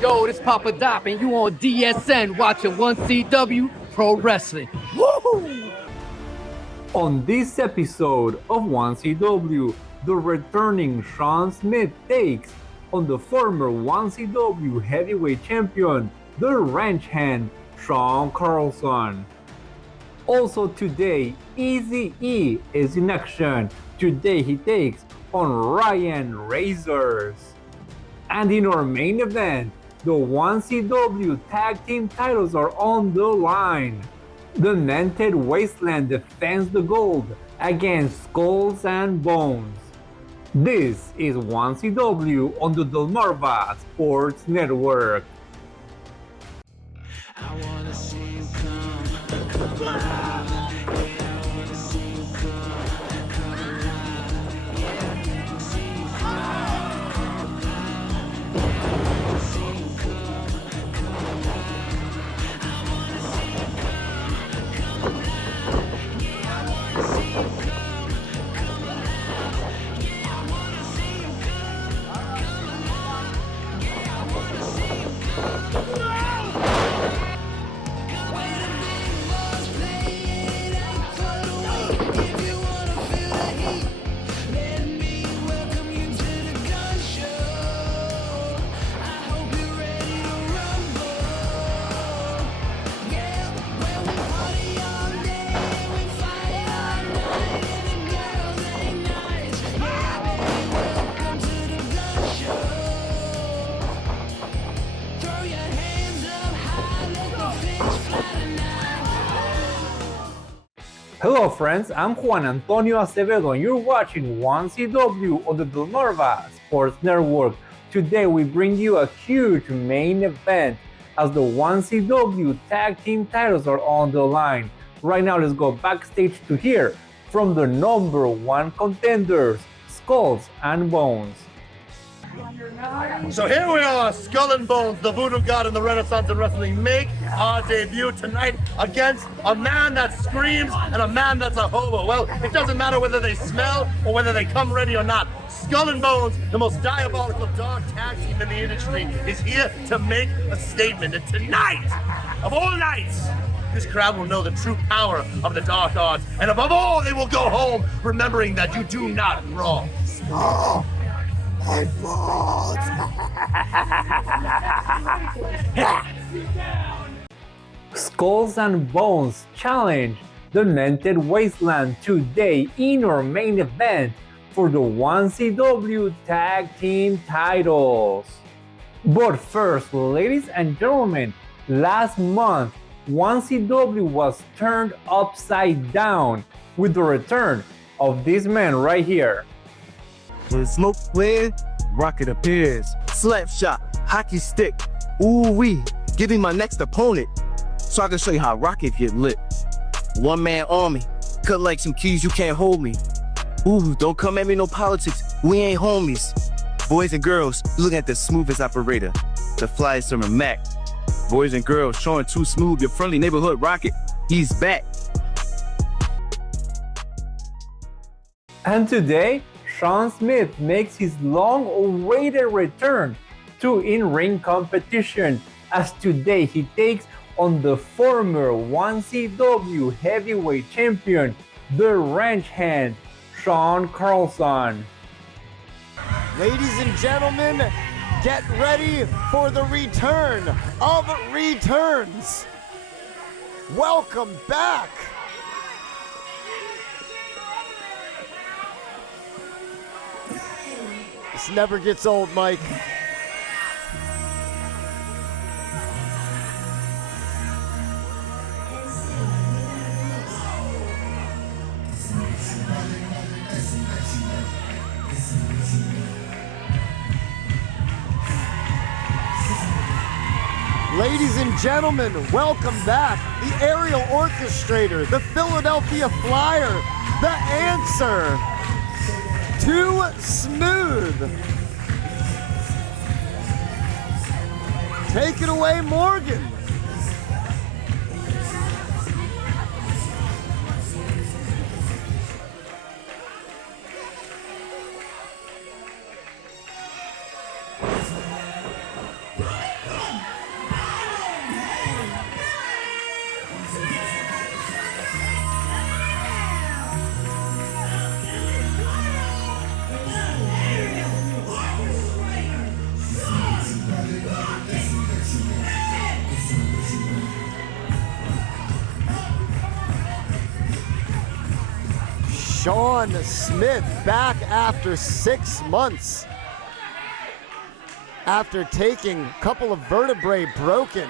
Yo, this Papa Dop, and you on DSN watching 1CW Pro Wrestling. Woohoo! On this episode of 1CW, the returning Shaun Smith takes on the former 1CW heavyweight champion, the ranch hand, Shawn Carlson. Also today, Eazy-E is in action. Today he takes on Ryan Razors. And in our main event, the 1CW tag team titles are on the line. Demented Wasteland defends the gold against Skulls and Bones. This is 1CW on the Delmarva Sports Network. I wanna see you come alive. Yeah, I wanna see you come alive. Yeah, see you come alive. Yeah, I wanna see you come alive. I wanna see you come alive. Yeah, I wanna see you come alive. Yeah, I wanna see you come alive. Yeah, I wanna see you come alive. Hello friends, I'm Juan Antonio Acevedo and you're watching 1CW on the Delmarva Sports Network. Today we bring you a huge main event as the 1CW tag team titles are on the line. Right now let's go backstage to hear from the number one contenders, Skulls and Bones. So here we are, Skull and Bones, the voodoo god and the Renaissance of wrestling, make our debut tonight against a man that screams and a man that's a hobo. Well, it doesn't matter whether they smell or whether they come ready or not. Skull and Bones, the most diabolical dog tag team in the industry, is here to make a statement. And tonight, of all nights, this crowd will know the true power of the dark arts. And above all, they will go home remembering that you do not wrong. Skull and Bones. Skulls and Bones challenge the Demented Wasteland today in our main event for the 1CW tag team titles. But first, ladies and gentlemen, last month 1CW was turned upside down with the return of this man right here. When smoke clears, rocket appears. Slap shot, hockey stick, ooh wee. Give me my next opponent, so I can show you how rocket get lit. One man army, cut like some keys, you can't hold me. Ooh, don't come at me no politics, we ain't homies. Boys and girls, look at the smoothest operator, the flyest summer Mac. Boys and girls, showing too smooth, your friendly neighborhood rocket, he's back. And today, Shaun Smith makes his long-awaited return to in-ring competition, as today he takes on the former 1CW heavyweight champion, the ranch hand, Shawn Carlson. Ladies and gentlemen, get ready for the return of returns. Welcome back. This never gets old, Mike. Ladies and gentlemen, welcome back. The aerial orchestrator, the Philadelphia Flyer, the answer. Too smooth. Take it away, Morgan. Shaun Smith back after 6 months. After taking a couple of vertebrae broken.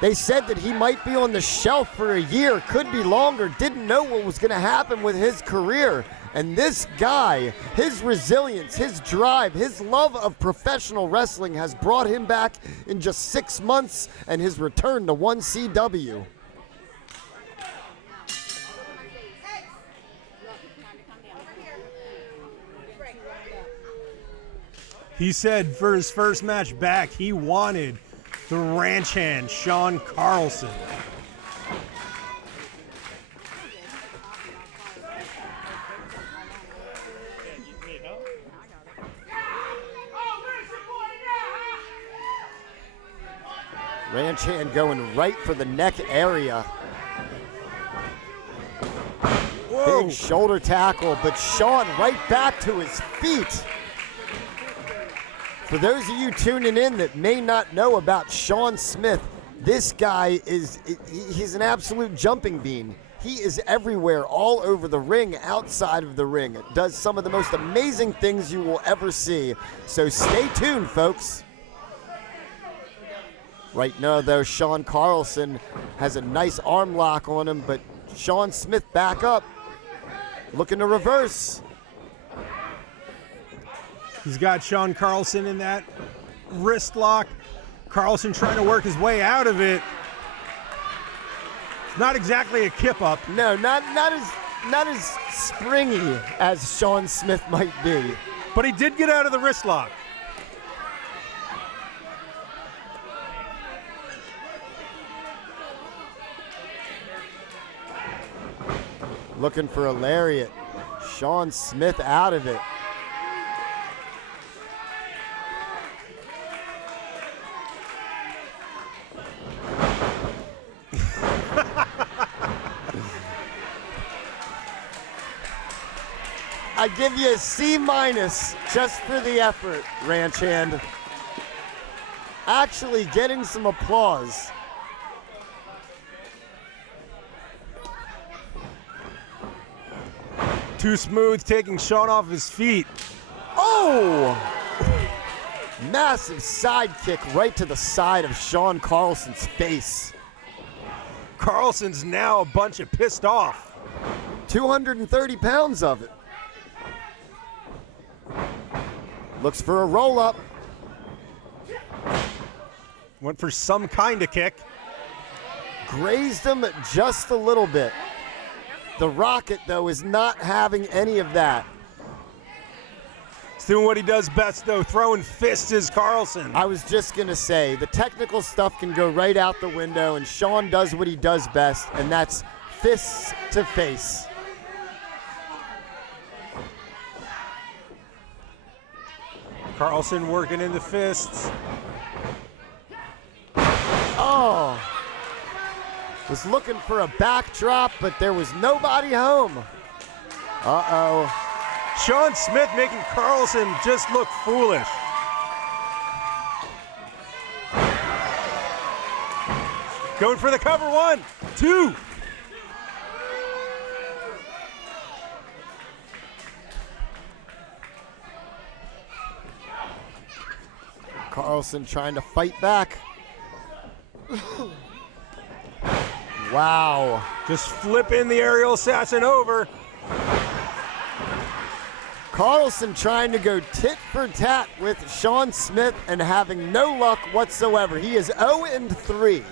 They said that he might be on the shelf for a year, could be longer, didn't know what was going to happen with his career. And this guy, his resilience, his drive, his love of professional wrestling has brought him back in just 6 months and his return to 1CW. He said for his first match back, he wanted the ranch hand, Shawn Carlson. Ranch hand going right for the neck area. Whoa. Big shoulder tackle, but Shaun right back to his feet. For those of you tuning in that may not know about Shaun Smith, this guy he's an absolute jumping bean. He is everywhere, all over the ring, outside of the ring. Does some of the most amazing things you will ever see. So stay tuned, folks. Right now, though, Shawn Carlson has a nice arm lock on him, but Shaun Smith back up, looking to reverse. He's got Shawn Carlson in that wrist lock. Carlson trying to work his way out of it. It's not exactly a kip up. No, not as springy as Shaun Smith might be. But he did get out of the wrist lock. Looking for a lariat. Shaun Smith out of it. I give you a C- just for the effort, Ranch Hand. Actually getting some applause. Too smooth, taking Shaun off his feet. Oh! Massive side kick right to the side of Shawn Carlson's face. Carlson's now a bunch of pissed off. 230 pounds of it. Looks for a roll-up. Went for some kind of kick. Grazed him just a little bit. The Rocket, though, is not having any of that. He's doing what he does best, though, throwing fists is Carlson. I was just going to say, the technical stuff can go right out the window, and Shaun does what he does best, and that's fists to face. Carlson working in the fists. Oh! Was looking for a backdrop, but there was nobody home. Uh-oh. Shaun Smith making Carlson just look foolish. Going for the cover, 1, 2. Carlson trying to fight back. Wow. Just flipping the aerial assassin over. Carlson trying to go tit for tat with Shaun Smith and having no luck whatsoever. He is 0-3.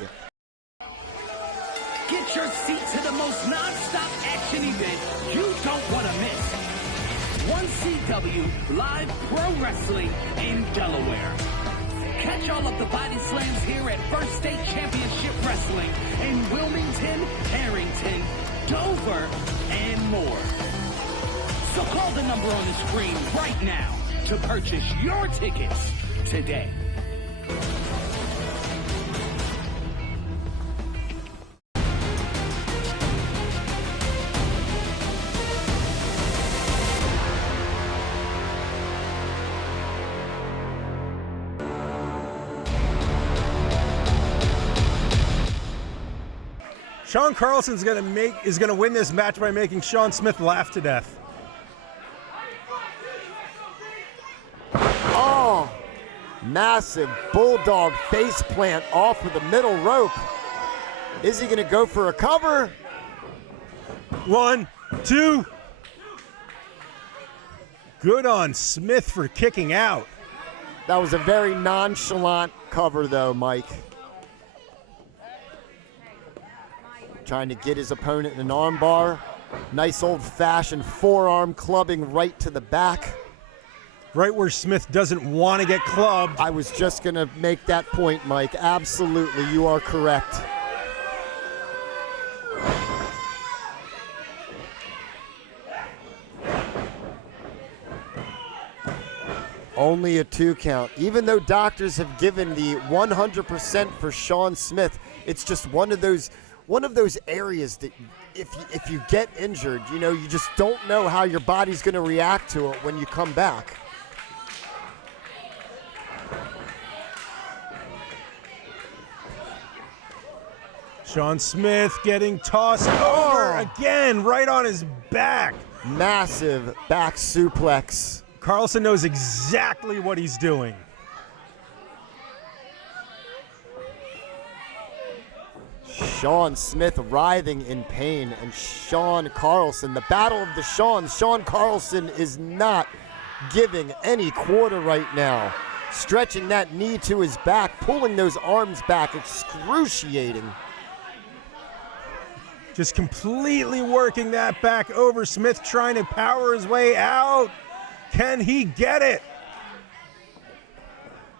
Get your seat to the most non-stop action event you don't want to miss. 1CW Live Pro Wrestling in Delaware. Catch all of the body slams here at First State Championship Wrestling in Wilmington, Harrington, Dover, and more. So call the number on the screen right now to purchase your tickets today. Shawn Carlson's is gonna win this match by making Shaun Smith laugh to death. massive bulldog face plant off of the middle rope. Is he going to go for a cover? 1, 2. Good on Smith for kicking out. That was a very nonchalant cover, though, Mike. Trying to get his opponent in an armbar. Nice old-fashioned forearm clubbing right to the back. Right where Smith doesn't want to get clubbed. I was just going to make that point, Mike. Absolutely, you are correct. Only a 2 count. Even though doctors have given the 100% for Shaun Smith, it's just one of those areas that if you get injured, you know, you just don't know how your body's going to react to it when you come back. Shaun Smith getting tossed over again, right on his back. Massive back suplex. Carlson knows exactly what he's doing. Shaun Smith writhing in pain, and Shawn Carlson, the battle of the Shawns. Shawn Carlson is not giving any quarter right now. Stretching that knee to his back, pulling those arms back, excruciating. Just completely working that back over. Smith trying to power his way out. Can he get it?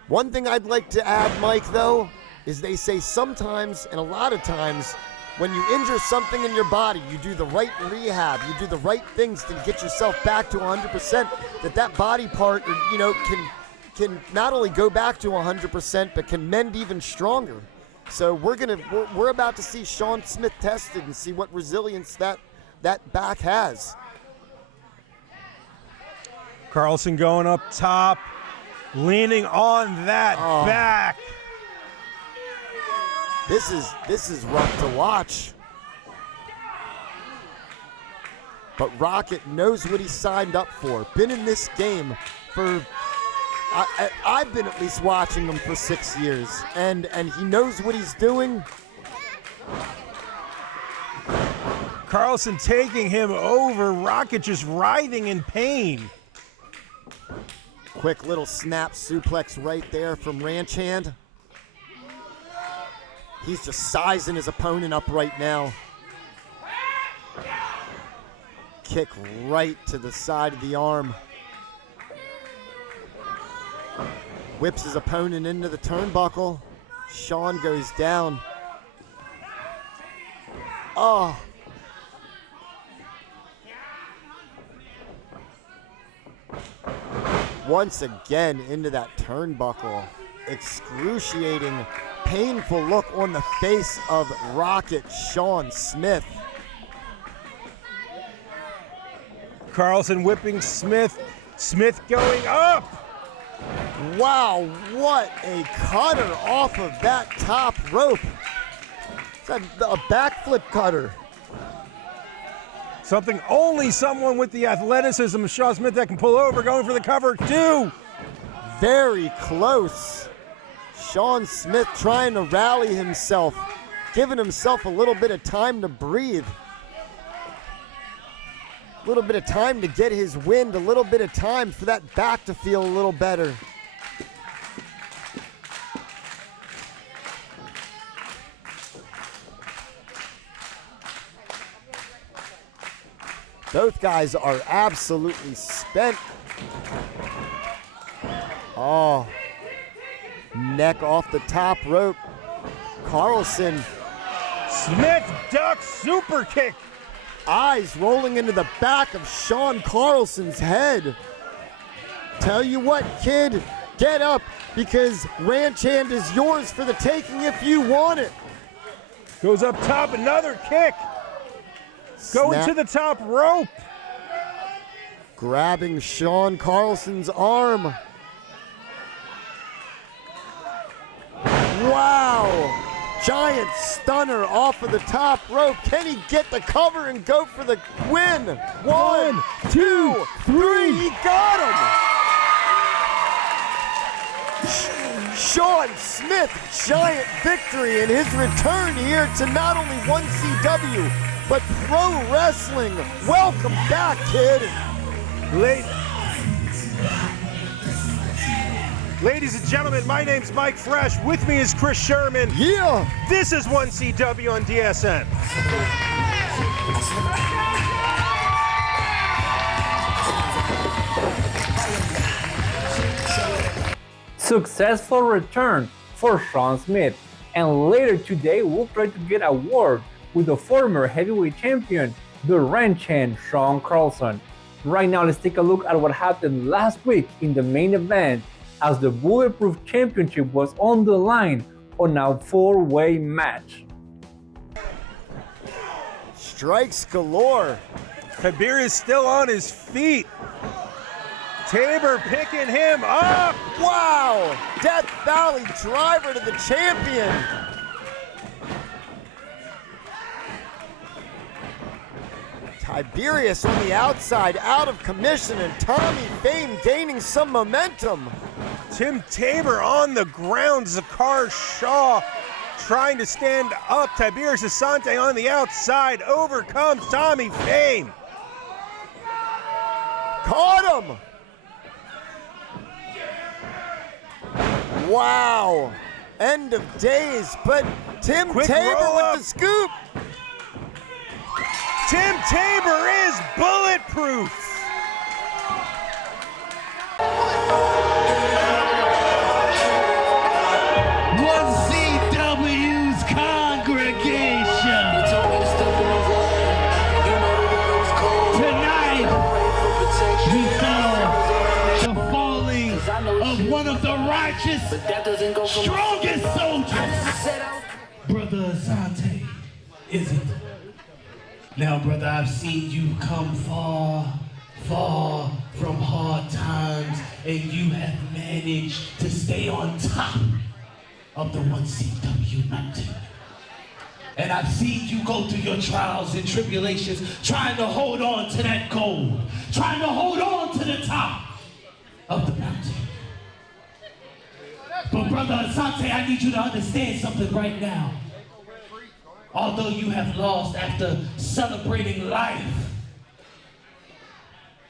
One thing I'd like to add, Mike, though, is they say sometimes and a lot of times when you injure something in your body, you do the right rehab, you do the right things to get yourself back to 100%, that body part, you know, can not only go back to 100%, but can mend even stronger. So we're about to see Shaun Smith tested and see what resilience that back has. Carlson going up top, leaning on that back. This is rough to watch. But Rocket knows what he signed up for. Been in this game for, I've been at least watching him for 6 years, and he knows what he's doing. Carlson taking him over, Rocket just writhing in pain. Quick little snap suplex right there from Ranch Hand. He's just sizing his opponent up right now. Kick right to the side of the arm. Whips his opponent into the turnbuckle. Shaun goes down. Oh. Once again into that turnbuckle. Excruciating, painful look on the face of Rocket Shaun Smith. Carlson whipping Smith. Smith going up. Wow, what a cutter off of that top rope. It's a backflip cutter. Something only someone with the athleticism of Shaun Smith that can pull over, going for the cover, 2. Very close. Shaun Smith trying to rally himself, giving himself a little bit of time to breathe. A little bit of time to get his wind, a little bit of time for that back to feel a little better. Both guys are absolutely spent. Oh, neck off the top rope. Carlson. Smith ducks super kick. Eyes rolling into the back of Shaun Carlson's head. Tell you what, kid, get up, because Ranch Hand is yours for the taking if you want it. Goes up top, another kick. Going to the top rope. Grabbing Shaun Carlson's arm. Wow. Giant stunner off of the top rope. Can he get the cover and go for the win? 1, 2, 3. He got him. Shaun Smith, giant victory in his return here to not only 1CW, but pro wrestling. Welcome back, kid. Ladies and gentlemen, my name's Mike Fresh. With me is Chris Sherman. Yeah. This is 1CW on DSN. Successful return for Shaun Smith, and later today we'll try to get a word with the former heavyweight champion, the ranch hand Shawn Carlson. Right now, let's take a look at what happened last week in the main event as the Bulletproof Championship was on the line on a four-way match. Strikes galore. Kabir is still on his feet. Tabor picking him up. Wow! Death Valley driver to the champion. Tiberius on the outside, out of commission, and Tommy Fame gaining some momentum. Tim Tabor on the ground. Zakar Shaw trying to stand up. Tiberius Asante on the outside. Overcomes Tommy Fame. Caught him! Wow! End of days, but Tim Quick Tabor roll with up. the scoop. Tim Tabor is bulletproof. CW's congregation. Tonight, we saw the falling of one of the righteous, strongest soldiers. Brother Asante, is it? Now, brother, I've seen you come far, far from hard times, and you have managed to stay on top of the 1CW mountain. And I've seen you go through your trials and tribulations, trying to hold on to that gold, trying to hold on to the top of the mountain. But brother Asante, I need you to understand something right now. Although you have lost after celebrating life,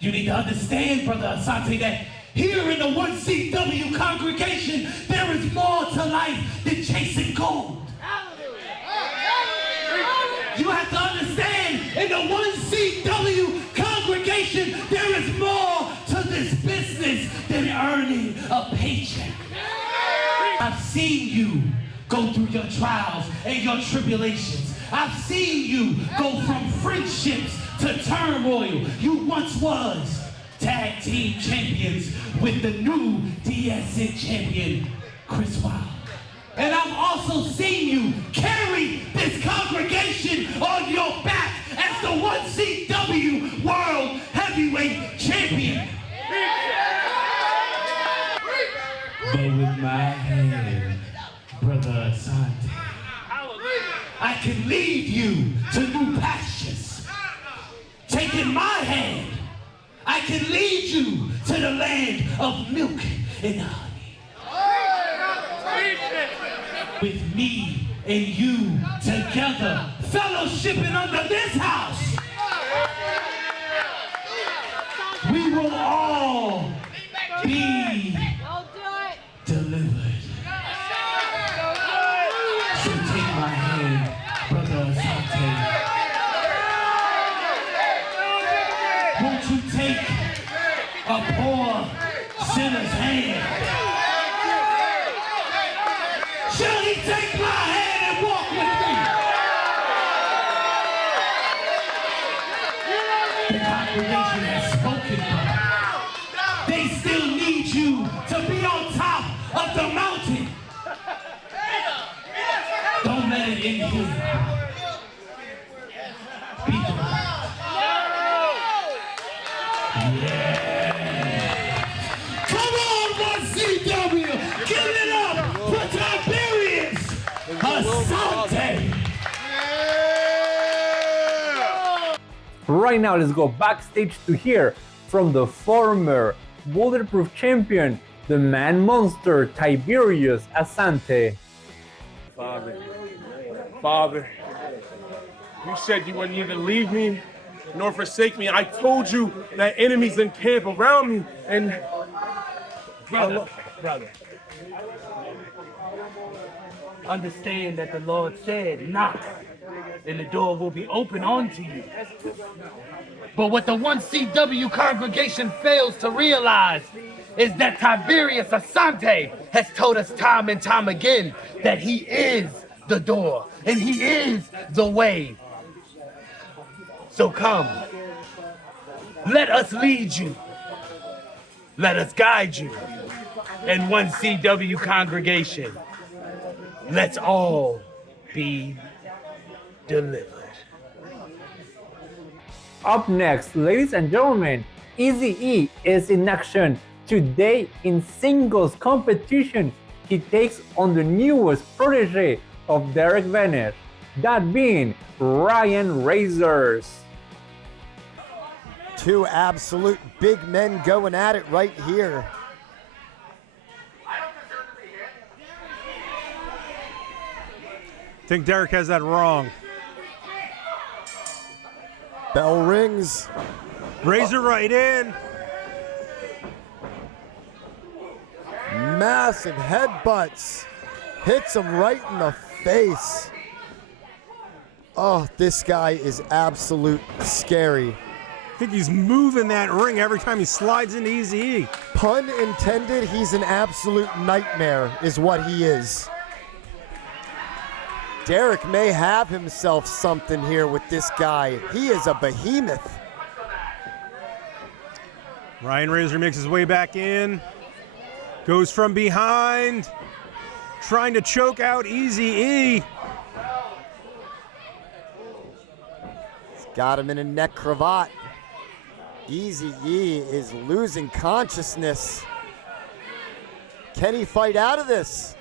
you need to understand, brother Asante, that here in the 1CW congregation, there is more to life than chasing gold. You have to understand, in the 1CW congregation, there is more to this business than earning a paycheck. I've seen you go through your trials and your tribulations. I've seen you go from friendships to turmoil. You once was tag team champions with the new DSN champion, Chris Wilde. And I've also seen you carry this congregation on your back as the 1CW World Heavyweight Champion. But with my hand, brother Asante, I can lead you to new pastures. Taking my hand, I can lead you to the land of milk and honey. With me and you together, fellowshipping under this house, we will all be delivered. So take my hand, brother Asante. Won't you take a poor sinner's hand? Shall he take my hand and walk with me? The congregation has spoken, brother. They still need you to be on top of the mountain. Don't let it end here. Be delivered. Yeah. Come on, 1CW! Give it up for Tiberius Asante! Right now, let's go backstage to hear from the former Bulletproof champion, the man monster Tiberius Asante. Father, you said you wouldn't either leave me nor forsake me. I told you that enemies encamp around me, and Brother, understand that the Lord said, knock, and the door will be open unto you. But what the 1CW congregation fails to realize is that Tiberius Asante has told us time and time again that he is the door and he is the way. So come, let us lead you. Let us guide you. And 1CW congregation, let's all be delivered. Up next, ladies and gentlemen, Eazy-E is in action. Today in singles competition, he takes on the newest protege of Derek Bennett, that being Ryan Razors. Two absolute big men going at it right here. I think Derek has that wrong. Bell rings. Razor right in. Massive headbutts. Hits him right in the face. Oh, this guy is absolute scary. I think he's moving that ring every time he slides into Eazy-E. Pun intended, he's an absolute nightmare, is what he is. Derek may have himself something here with this guy. He is a behemoth. Ryan Razor makes his way back in. Goes from behind. Trying to choke out Eazy-E. He's got him in a neck cravat. Eazy-E is losing consciousness. Can he fight out of this?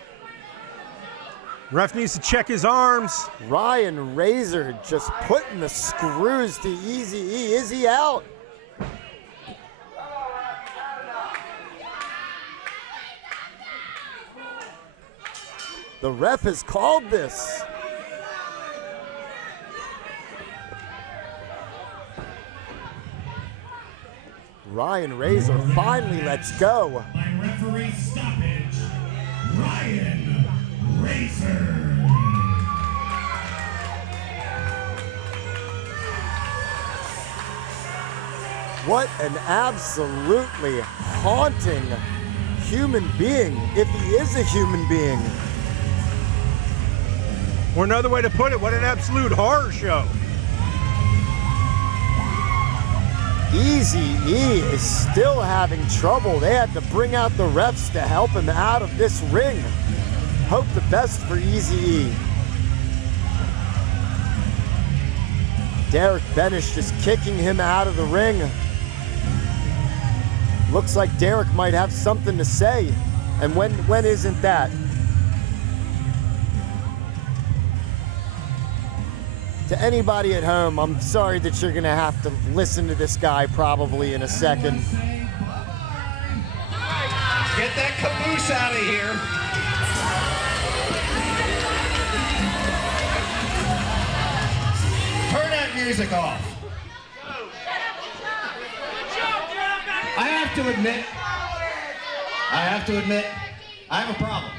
Ref needs to check his arms. Ryan Razor just putting the screws to Eazy-E. Is he out? The ref has called this. Ryan Razor finally lets go. By referee stoppage, Ryan Razor. What an absolutely haunting human being, if he is a human being. Or another way to put it, what an absolute horror show. Eazy-E is still having trouble. They had to bring out the refs to help him out of this ring. Hope the best for Eazy-E. Derek Benish just kicking him out of the ring. Looks like Derek might have something to say. And when isn't that? To anybody at home, I'm sorry that you're gonna have to listen to this guy probably in a second. Get that caboose out of here. Turn that music off. I have to admit, I have a problem.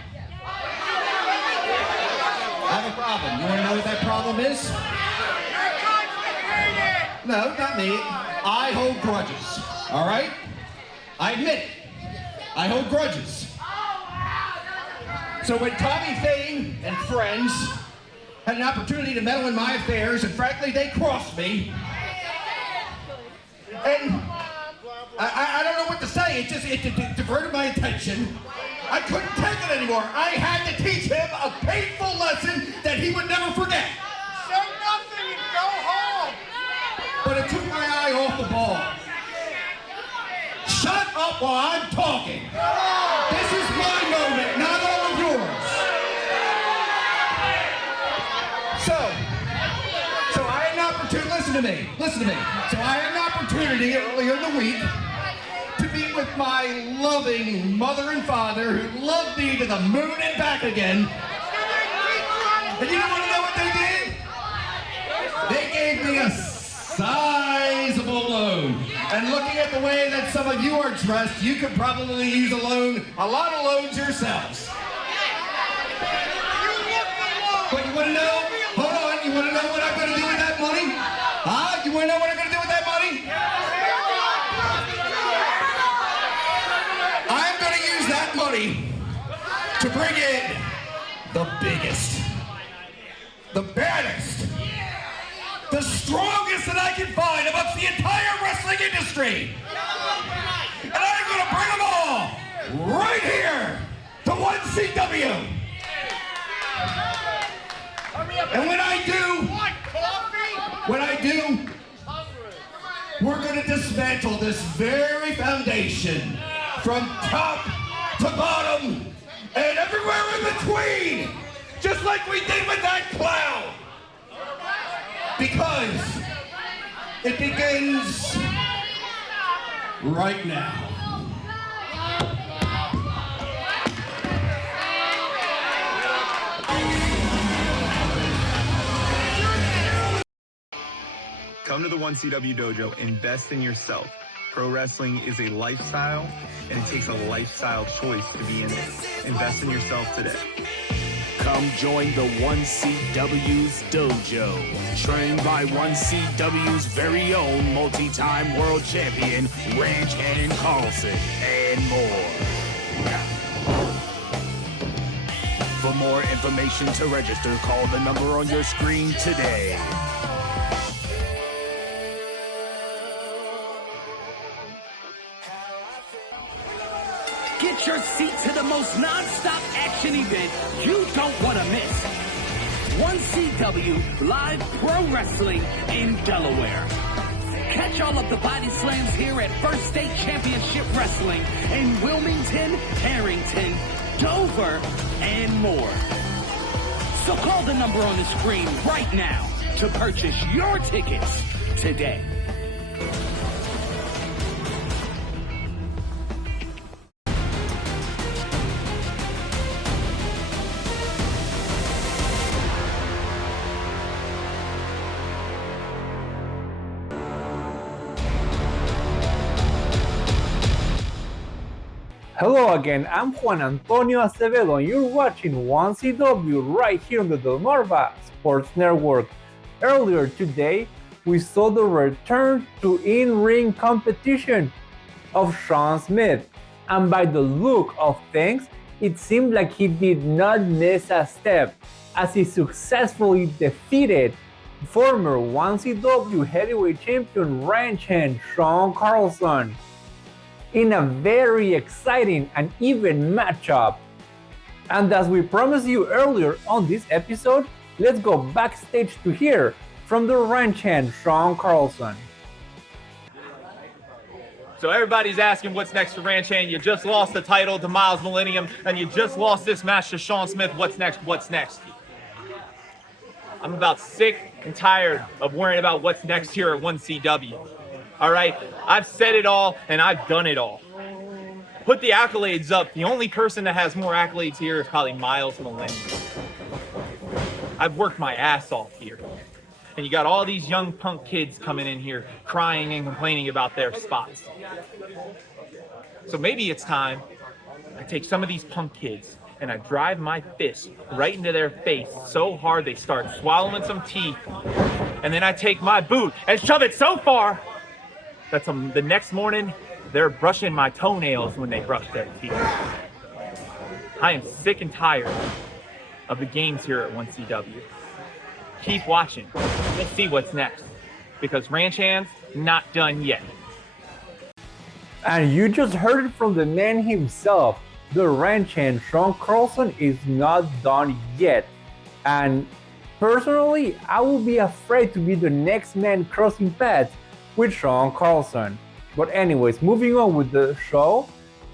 I have a problem. You want to know what that problem is? No, not me. I hold grudges, all right? I admit it. I hold grudges. So when Tommy Thane and friends had an opportunity to meddle in my affairs, and frankly, they crossed me, and I don't know what to say. It diverted my attention. I couldn't take it anymore. I had to teach him a painful lesson that he would never forget. Say nothing and go home. But it took my eye off the ball. Shut up while I'm talking. This is my moment, not all of yours. So I had an opportunity, listen to me. So I had an opportunity earlier in the week to feet with my loving mother and father who loved me to the moon and back again. And you want to know what they did? They gave me a sizable loan. And looking at the way that some of you are dressed, you could probably use a lot of loans yourselves. But you want to know? Hold on, you want to know what I'm going to do with that money? Huh? You want to know what I'm going to do with that money? I'm going to use that money to bring in the biggest, the baddest, the strongest that I can find amongst the entire wrestling industry. And I'm going to bring them all right here to 1CW. And when I do, we're going to dismantle this very foundation from top to bottom and everywhere in between, just like we did with that clown. Because it begins right now. Come to the 1CW Dojo, invest in yourself. Pro wrestling is a lifestyle, and it takes a lifestyle choice to be in it. Invest in yourself today. Come join the 1CW's dojo. Trained by 1CW's very own multi-time world champion, Shawn Carlson, and more. For more information to register, call the number on your screen today. Get your seat to the most non-stop action event you don't want to miss. 1CW Live Pro Wrestling in Delaware. Catch all of the body slams here at First State Championship Wrestling in Wilmington, Harrington, Dover, and more. So call the number on the screen right now to purchase your tickets today. Hello again, I'm Juan Antonio Acevedo and you're watching 1CW right here on the Delmarva Sports Network. Earlier today, we saw the return to in-ring competition of Shaun Smith, and by the look of things, it seemed like he did not miss a step as he successfully defeated former 1CW heavyweight champion ranch hand Shawn Carlson in a very exciting and even matchup. And as we promised you earlier on this episode, let's go backstage to hear from the ranch hand Shawn Carlson. So everybody's asking what's next for Ranch Hand. You just lost the title to Miles Millennium, and you just lost this match to Shaun Smith. What's next? What's next? I'm about sick and tired of worrying about what's next here at 1CW. All right, I've said it all and I've done it all. Put the accolades up. The only person that has more accolades here is probably Miles Millennium. I've worked my ass off here. And you got all these young punk kids coming in here crying and complaining about their spots. So maybe it's time I take some of these punk kids and I drive my fist right into their face so hard they start swallowing some teeth. And then I take my boot and shove it so far that the next morning, they're brushing my toenails when they brush their teeth. I am sick and tired of the games here at 1CW. Keep watching. Let's see what's next. Because Ranch Hand's not done yet. And you just heard it from the man himself. The ranch hand Shawn Carlson is not done yet. And personally, I will be afraid to be the next man crossing paths with Shawn Carlson. But anyways, moving on with the show,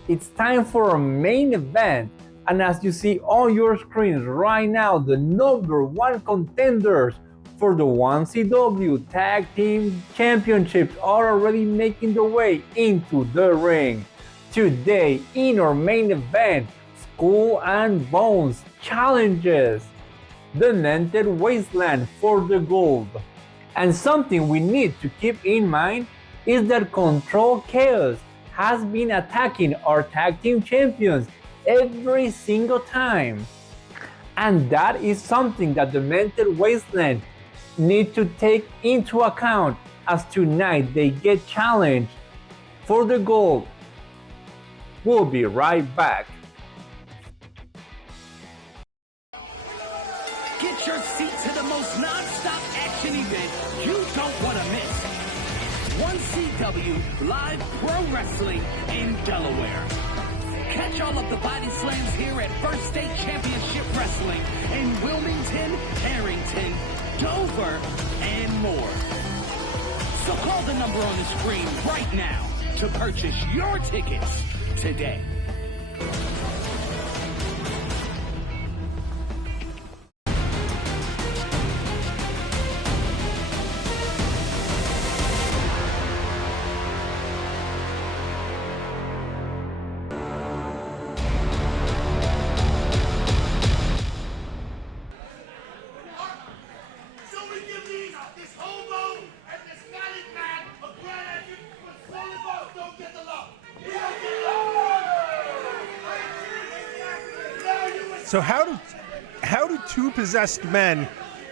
it's time for a main event. And as you see on your screens right now, the #1 contenders for the 1CW Tag Team Championships are already making their way into the ring. Today in our main event, Skull and Bones challenges Demented Wasteland for the gold. And something we need to keep in mind is that Control Chaos has been attacking our tag team champions every single time. And that is something that Demented Wasteland need to take into account as tonight they get challenged for the gold. We'll be right back. Get your seat to the most non-stop action event you don't want to miss. 1CW Live Pro Wrestling in Delaware. Catch all of the body slams here at First State Championship Wrestling in Wilmington, Harrington, Dover, and more. So call the number on the screen right now to purchase your tickets today. So how do two possessed men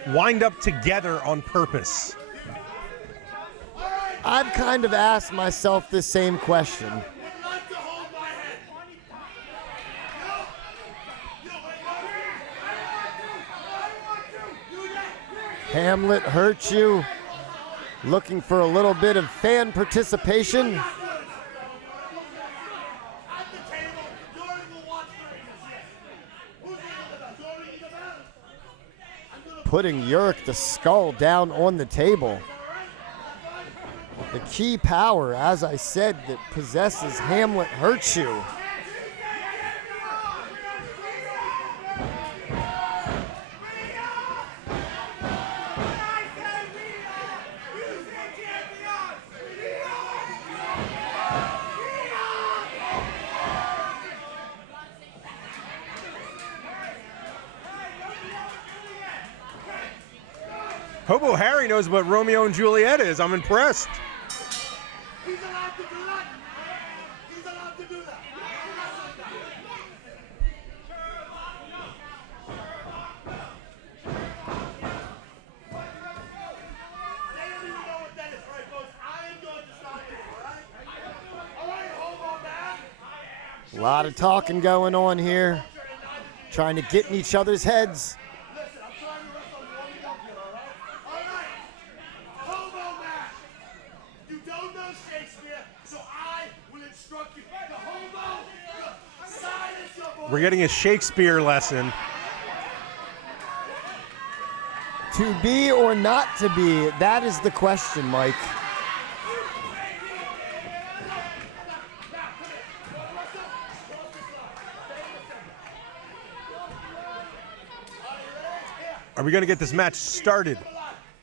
wind up together on purpose? I've kind of asked myself the same question. Hamlet hurt you. Looking for a little bit of fan participation. Putting Yurik the Skull down on the table. The key power, as I said, that possesses Hamlet hurts you. Hobo Harry knows what Romeo and Juliet is. I'm impressed. He's allowed to do that. He's allowed to do that. They don't even know what that is, right, folks? I am going to stop it, all right? All right, Hobo man. A lot of talking going on here. Trying to get in each other's heads. We're getting a Shakespeare lesson. To be or not to be, that is the question, Mike. Are we going to get this match started?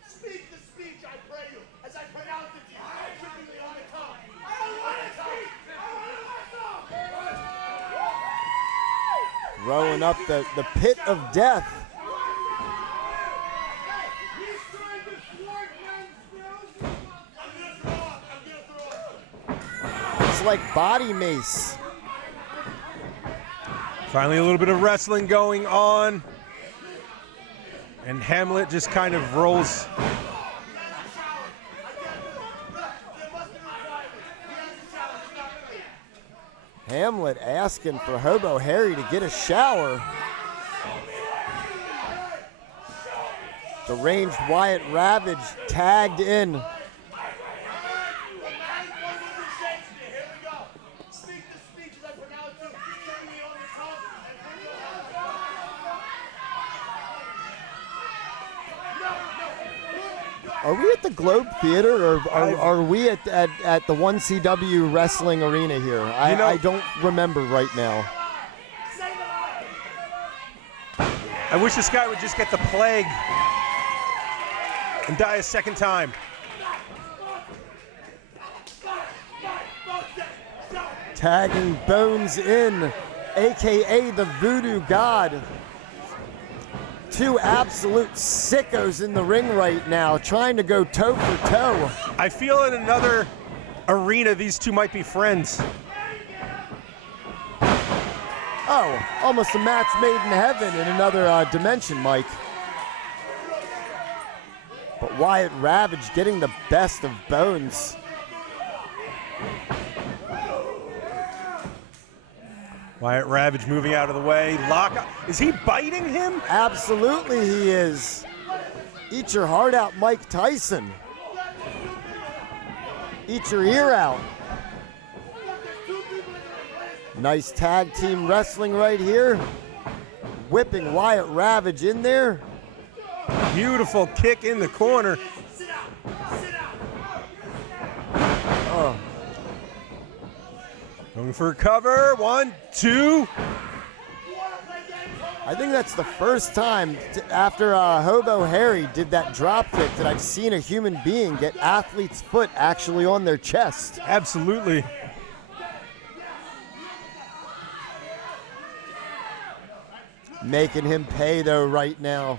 Speak the speech, I pray you, as I pronounce it to you. Tributely on the tongue. Throwing up the pit of death. It's like body mace. Finally, a little bit of wrestling going on. And Hamlet just kind of rolls. Hamlet asking for Hobo Harry to get a shower. The ranged Wyatt Ravage tagged in. Are we at the Globe Theater, or are we at the 1CW Wrestling Arena here? I don't remember right now. I wish this guy would just get the plague and die a second time. Tagging Bones in, AKA the Voodoo God. Two absolute sickos in the ring right now, trying to go toe for toe. I feel in another arena these two might be friends. Oh, almost a match made in heaven in another dimension, Mike. But Wyatt Ravage getting the best of Bones. Wyatt Ravage moving out of the way. Lock. Is he biting him? Absolutely he is. Eat your heart out, Mike Tyson. Eat your ear out. Nice tag team wrestling right here. Whipping Wyatt Ravage in there. Beautiful kick in the corner. Going for a cover. 1, 2. I think that's the first time after Hobo Harry did that drop kick that I've seen a human being get athlete's foot actually on their chest. Absolutely. Making him pay though right now.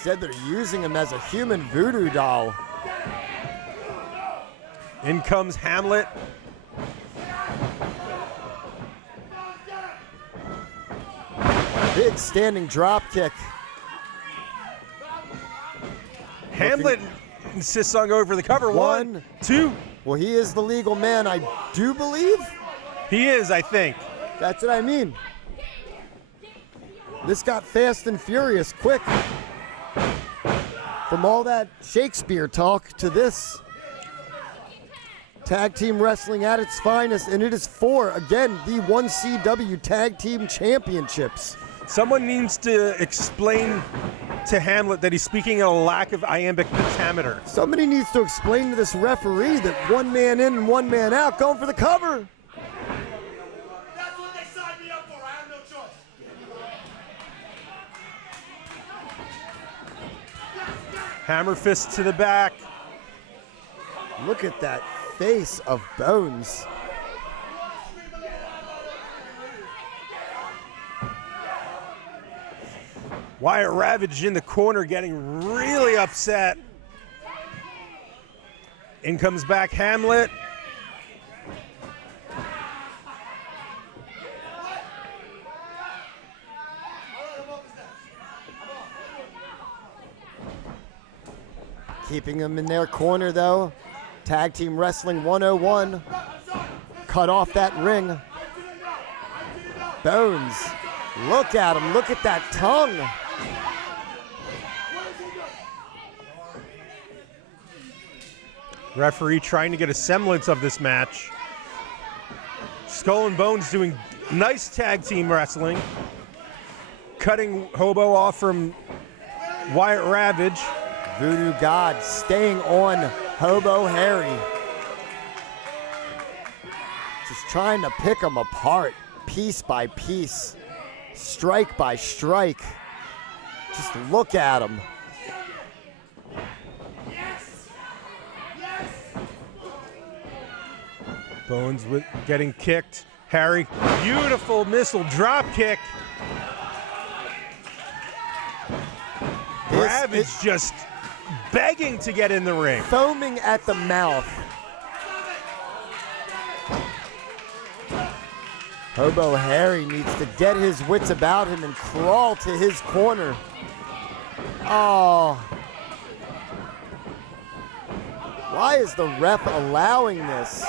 Said they're using him as a human voodoo doll. In comes Hamlet. Big standing drop kick. Hamlet insists on going for the cover. 1, 2. Well, he is the legal man, I do believe. He is, I think. That's what I mean. This got fast and furious quick. From all that Shakespeare talk to this. Tag team wrestling at its finest, and it is for, again, the 1CW Tag Team Championships. Someone needs to explain to Hamlet that he's speaking at a lack of iambic pentameter. Somebody needs to explain to this referee that one man in and one man out going for the cover. That's what they signed me up for. I have no choice. Hammer fist to the back. Look at that face of Bones. Wyatt Ravage in the corner getting really upset. In comes back Hamlet. Keeping them in their corner though. Tag Team Wrestling 101. Cut off that ring. Bones. Look at him. Look at that tongue. Referee trying to get a semblance of this match. Skull and Bones doing nice tag team wrestling. Cutting Hobo off from Wyatt Ravage. Voodoo God staying on Hobo Harry. Just trying to pick him apart piece by piece, strike by strike. Just look at him. Bones getting kicked. Harry, beautiful missile drop kick. Ravage just begging to get in the ring. Foaming at the mouth. Hobo Harry needs to get his wits about him and crawl to his corner. Oh. Why is the ref allowing this?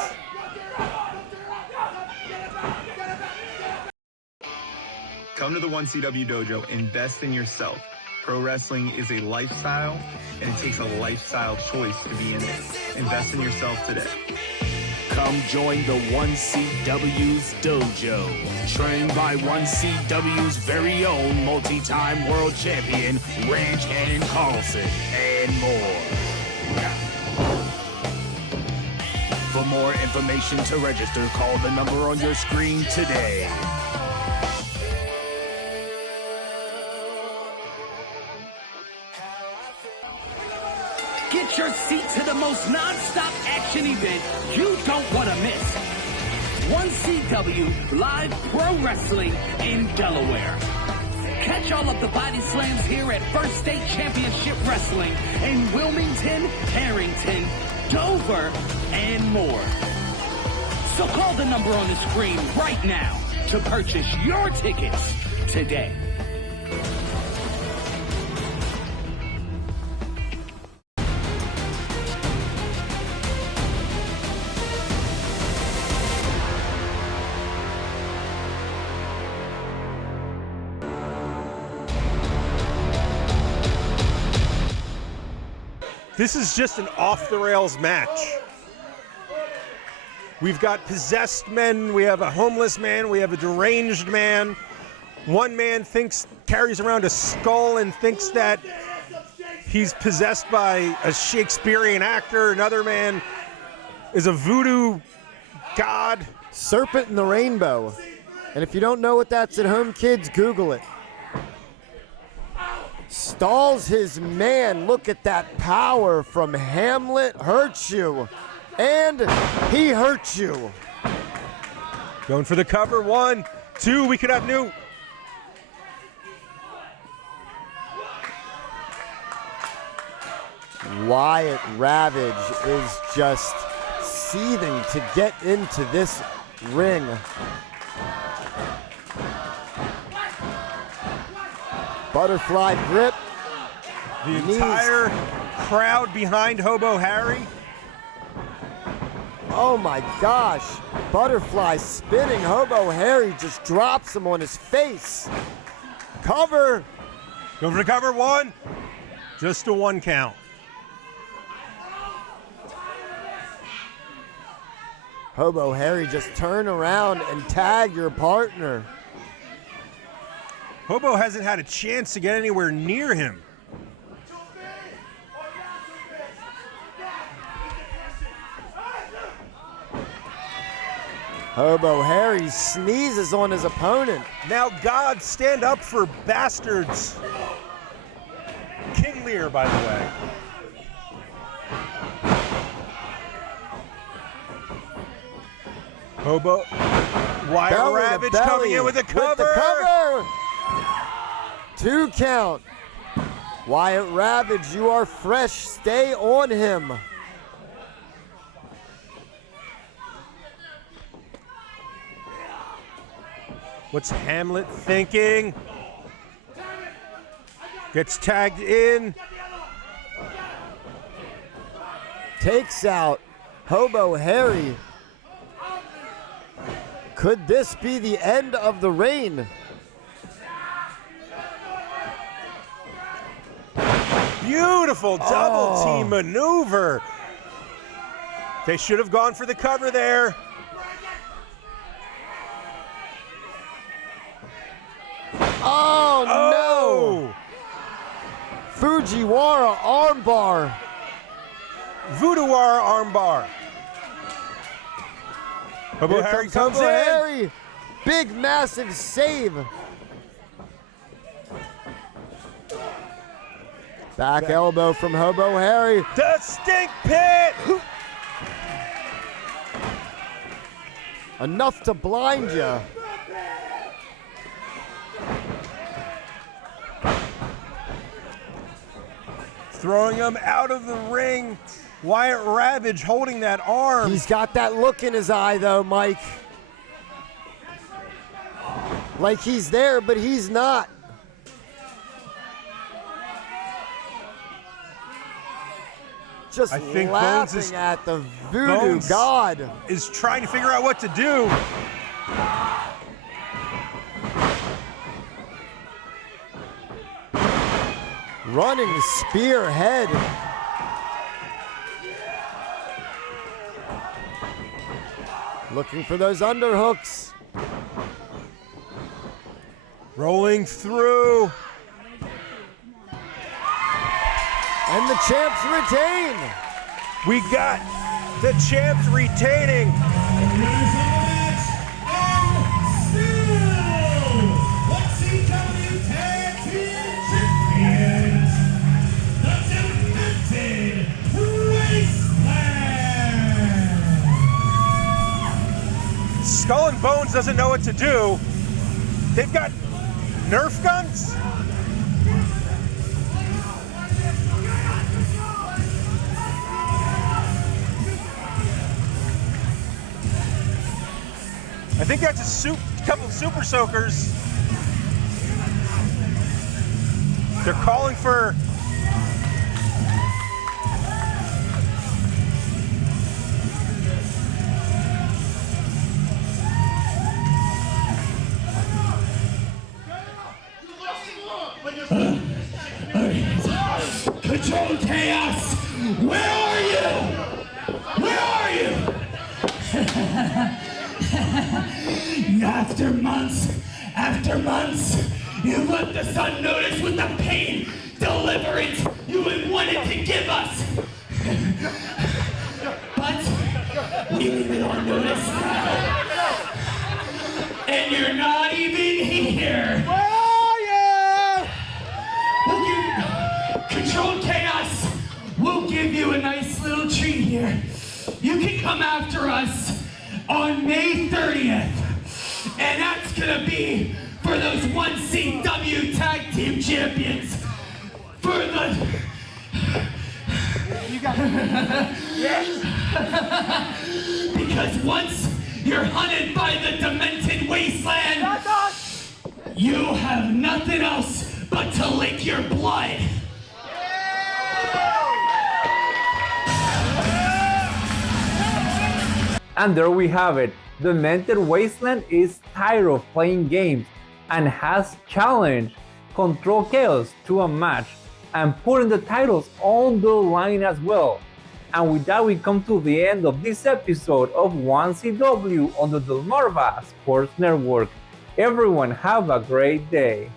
Come to the 1CW Dojo, invest in yourself. Pro wrestling is a lifestyle, and it takes a lifestyle choice to be in it. Invest in yourself today. Come join the 1CW's dojo. Trained by 1CW's very own multi-time world champion, Shawn Carlson, and more. For more information to register, call the number on your screen today. your seat to the most non-stop action event you don't want to miss. 1CW Live Pro Wrestling in Delaware. Catch all of the body slams here at First State Championship Wrestling in Wilmington, Harrington, Dover, and more. So call the number on the screen right now to purchase your tickets today. This is just an off-the-rails match. We've got possessed men, we have a homeless man, we have a deranged man. One man carries around a skull and thinks that he's possessed by a Shakespearean actor. Another man is a voodoo god. Serpent in the rainbow. And if you don't know what that's at home, kids, Google it. Stalls his man. Look at that power from Hamlet. Hurts you. And he hurts you. Going for the cover. 1, 2. We could have new. Wyatt Ravage is just seething to get into this ring. Butterfly grip. The entire crowd behind Hobo Harry. Oh my gosh. Butterfly spinning. Hobo Harry just drops him on his face. Cover. Go for the cover. 1. Just a 1 count. Hobo Harry, just turn around and tag your partner. Hobo hasn't had a chance to get anywhere near him. Hobo Harry sneezes on his opponent. Now God stand up for bastards. King Lear, by the way. Hobo, Wyatt Ravage coming in with the cover. 2 count. Wyatt Ravage, you are fresh. Stay on him. What's Hamlet thinking? Gets tagged in. Takes out Hobo Harry. Could this be the end of the reign? Beautiful double team maneuver. They should have gone for the cover there. Oh, no! Fujiwara armbar. Voodooara armbar. Hobo Harry comes Hobo in. Harry. Big, massive save. Back elbow from Hobo Harry. The stink pit. Enough to blind you. Throwing him out of the ring. Wyatt Ravage holding that arm. He's got that look in his eye, though, Mike. Like he's there, but he's not. Just laughing at the voodoo god. Is trying to figure out what to do. Running spearhead. Looking for those underhooks. Rolling through. And the champs retain. We got the champs retaining. The Demented Skull and Bones doesn't know what to do. They've got Nerf guns? I think that's a couple of Super Soakers. They're calling for Control Chaos! Where are you? Where are you? After months, you left us unnoticed with the pain, deliverance you had wanted to give us. But we leave it on notice now. And you're not even here. Where are you? Controlled Chaos, we'll give you a nice little treat here. You can come after us on May 30th. And that's gonna be for those 1CW Tag Team Champions. For the... You got it. Yes. Because once you're hunted by the Demented Wasteland, you have nothing else but to lick your blood. And there we have it. Demented Wasteland is tired of playing games and has challenged Control Chaos to a match and putting the titles on the line as well. And with that, we come to the end of this episode of 1CW on the Delmarva Sports Network. Everyone have a great day.